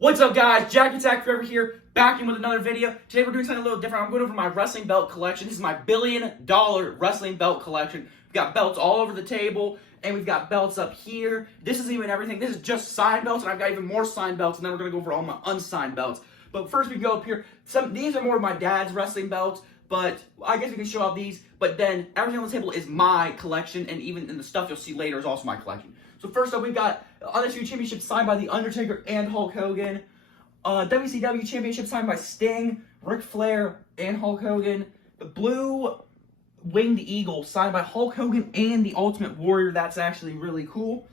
What's up, guys? Jackattacks forever here, back in with another video. Today we're doing something a little different. I'm going over my wrestling belt collection. This is my $1 billion wrestling belt collection. We've got belts all over the table, and we've got belts up here. This isn't even everything. This is just signed belts, and I've got even more signed belts, and then we're going to go over all my unsigned belts. But first we can go up here. These are more of my dad's wrestling belts, but I guess we can show off these. But then everything on the table is my collection, and even in the stuff you'll see later is also my collection. So first up, we've got Undisputed Championship signed by The Undertaker and Hulk Hogan. WCW Championship signed by Sting, Ric Flair, and Hulk Hogan. The Blue Winged Eagle signed by Hulk Hogan and The Ultimate Warrior. That's actually really cool.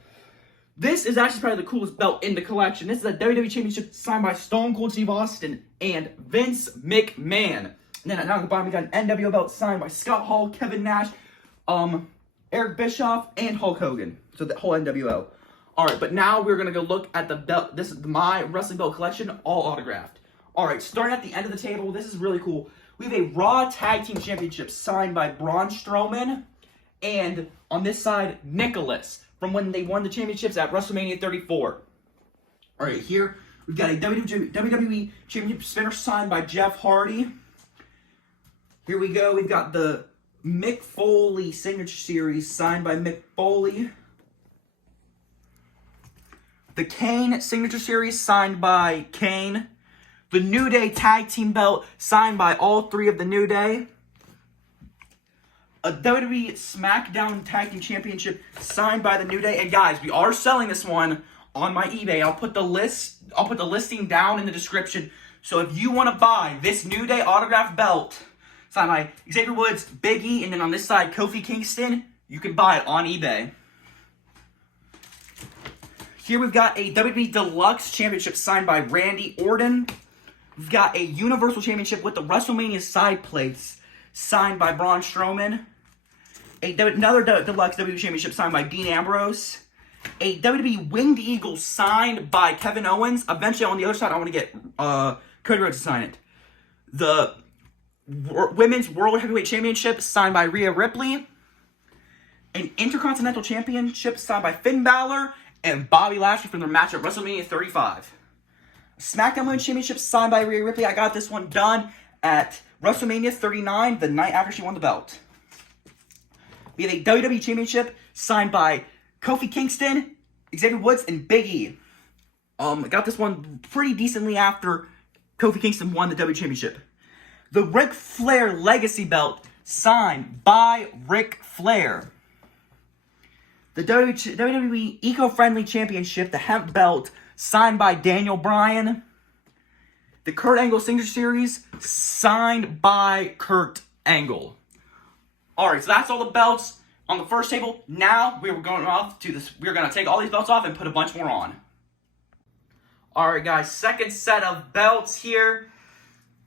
This is actually probably the coolest belt in the collection. This is a WWE Championship signed by Stone Cold Steve Austin and Vince McMahon. And then down at the bottom, we got an NWO belt signed by Scott Hall, Kevin Nash, Eric Bischoff, and Hulk Hogan. So the whole NWO. Alright, but now we're going to go look at the belt. This is my wrestling belt collection, all autographed. Alright, starting at the end of the table, this is really cool. We have a Raw Tag Team Championship signed by Braun Strowman. And on this side, Nicholas, from when they won the championships at WrestleMania 34. Alright, here we've got a WWE Championship spinner signed by Jeff Hardy. Here we go, we've got the Mick Foley Signature Series signed by Mick Foley. The Kane Signature Series signed by Kane. The New Day Tag Team Belt signed by all three of the New Day. A WWE SmackDown Tag Team Championship signed by the New Day. And guys, we are selling this one on my eBay. I'll put the listing down in the description. So if you want to buy this New Day autographed belt signed by Xavier Woods, Big E, and then on this side, Kofi Kingston, you can buy it on eBay. Here we've got a WWE Deluxe Championship signed by Randy Orton. We've got a Universal Championship with the WrestleMania side plates signed by Braun Strowman. Another Deluxe WWE Championship signed by Dean Ambrose. A WWE Winged Eagle signed by Kevin Owens. Eventually on the other side I want to get Cody Rhodes to sign it. The Women's World Heavyweight Championship signed by Rhea Ripley. An Intercontinental Championship signed by Finn Balor and Bobby Lashley from their match at WrestleMania 35. SmackDown Women's Championship signed by Rhea Ripley. I got this one done at WrestleMania 39, the night after she won the belt. We have a WWE Championship signed by Kofi Kingston, Xavier Woods, and Big E. I got this one pretty decently after Kofi Kingston won the WWE Championship. The Ric Flair Legacy Belt signed by Ric Flair. The WWE Eco-Friendly Championship, the Hemp Belt, signed by Daniel Bryan. The Kurt Angle Signature Series, signed by Kurt Angle. Alright, so that's all the belts on the first table. Now, we're going to take all these belts off and put a bunch more on. Alright, guys, second set of belts here.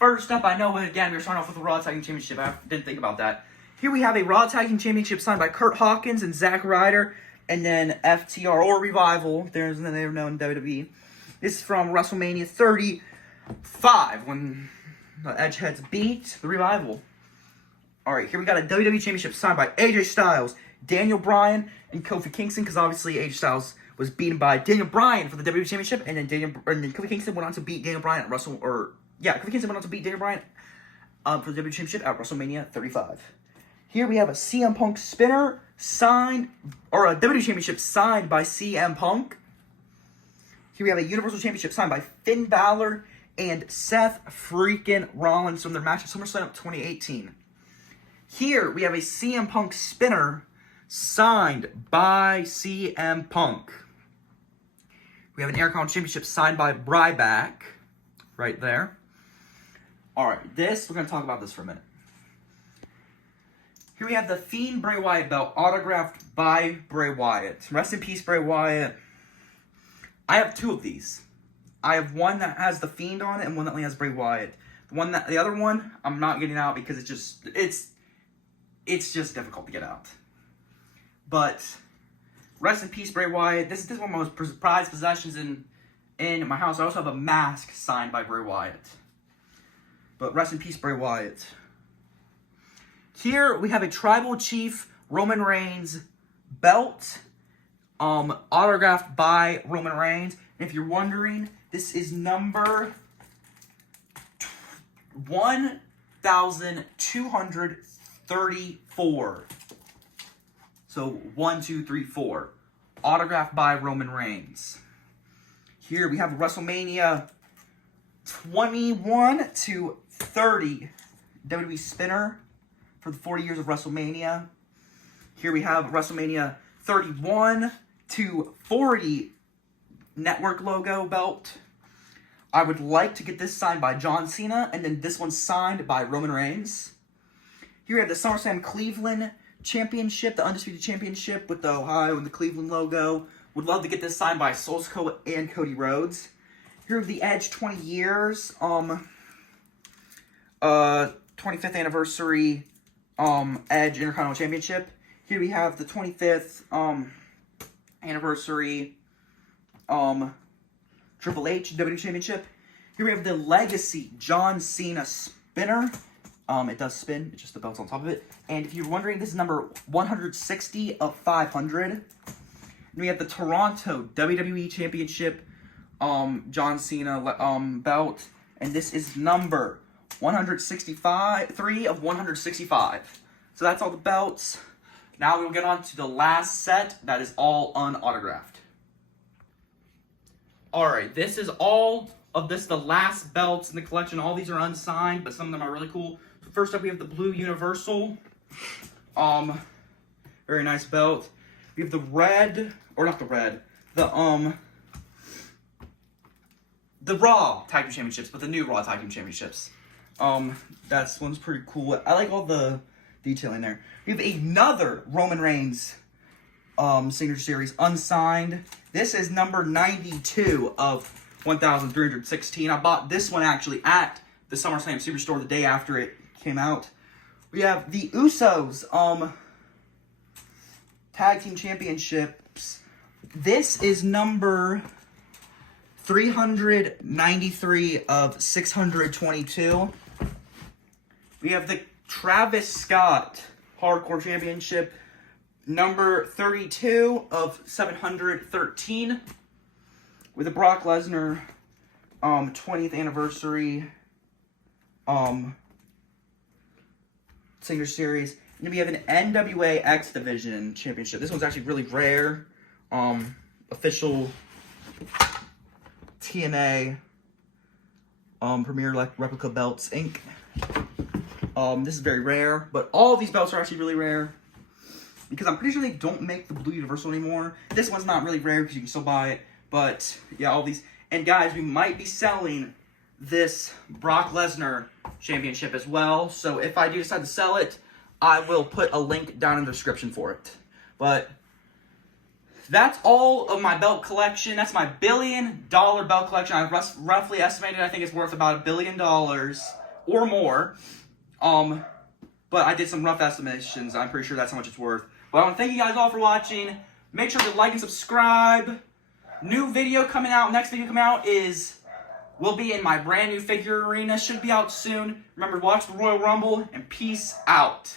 First up, I know, again, we're starting off with the Raw Tag Team Championship. I didn't think about that. Here we have a Raw Tag Team Championship signed by Kurt Hawkins and Zack Ryder. And then FTR or Revival. They're known in WWE. This is from WrestleMania 35 when the Edgeheads beat the Revival. Alright, here we got a WWE Championship signed by AJ Styles, Daniel Bryan, and Kofi Kingston. Because obviously AJ Styles was beaten by Daniel Bryan for the WWE Championship. And then Kofi Kingston went on to beat Daniel Bryan at Kofi Kingston went on to beat Daniel Bryan for the WWE Championship at WrestleMania 35. Here we have a CM Punk spinner signed, or a WWE Championship signed by CM Punk. Here we have a Universal Championship signed by Finn Balor and Seth freaking Rollins from their match at SummerSlam 2018. Here we have a CM Punk spinner signed by CM Punk. We have an Intercontinental Championship signed by Ryback, right there. Alright, we're going to talk about this for a minute. Here we have the Fiend Bray Wyatt belt, autographed by Bray Wyatt. Rest in peace, Bray Wyatt. I have two of these. I have one that has the Fiend on it, and one that only has Bray Wyatt. The other one, I'm not getting out because it's just difficult to get out. But rest in peace, Bray Wyatt. This is one of my most prized possessions in my house. I also have a mask signed by Bray Wyatt. But rest in peace, Bray Wyatt. Here we have a Tribal Chief Roman Reigns belt, autographed by Roman Reigns. And if you're wondering, This is number 1,234. So 1, 2, 3, 4. Autographed by Roman Reigns. Here we have WrestleMania 21 to 30 WWE spinner for the 40 years of WrestleMania. Here we have WrestleMania 31 to 40 network logo belt. I would like to get this signed by John Cena, and then this one signed by Roman Reigns. Here we have the SummerSlam Cleveland Championship, the Undisputed Championship with the Ohio and the Cleveland logo. Would love to get this signed by Solsko and Cody Rhodes. Here we have the Edge 20 years, 25th anniversary Edge Intercontinental Championship. Here we have the 25th anniversary Triple H WWE Championship. Here we have the Legacy John Cena spinner. It does spin, it's just the belt's on top of it. And if you're wondering, this is number 160 of 500. And we have the Toronto WWE Championship John Cena belt. And this is number 3 of 165. So that's all the belts. Now we'll get on to the last set that is all unautographed. Alright, this is all of the last belts in the collection. All these are unsigned, but some of them are really cool. So first up, we have the blue Universal. Very nice belt. We have the red, or not the red, the Raw Tag Team Championships, but the new Raw Tag Team Championships. That one's pretty cool. I like all the detailing there. We have another Roman Reigns Signature Series unsigned. This is number 92 of 1,316. I bought this one actually at the SummerSlam Superstore the day after it came out. We have the Usos Tag Team Championships. This is number 393 of 622. We have the Travis Scott Hardcore Championship, number 32 of 713. With the Brock Lesnar 20th anniversary Signature Series. And then we have an NWA X Division Championship. This one's actually really rare. Official TNA Premier Replica Belts Inc. This is very rare, but all of these belts are actually really rare because I'm pretty sure they don't make the blue Universal anymore. This one's not really rare because you can still buy it, but yeah, all these. And guys, we might be selling this Brock Lesnar Championship as well, so if I do decide to sell it, I will put a link down in the description for it. But that's all of my belt collection. That's my $1 billion belt collection. I roughly estimated I think it's worth about $1 billion or more. But I did some rough estimations. I'm pretty sure that's how much it's worth. But I want to thank you guys all for watching. Make sure to like and subscribe. New video coming out. Next video coming out will be in my brand new figure arena. Should be out soon. Remember to watch the Royal Rumble and peace out.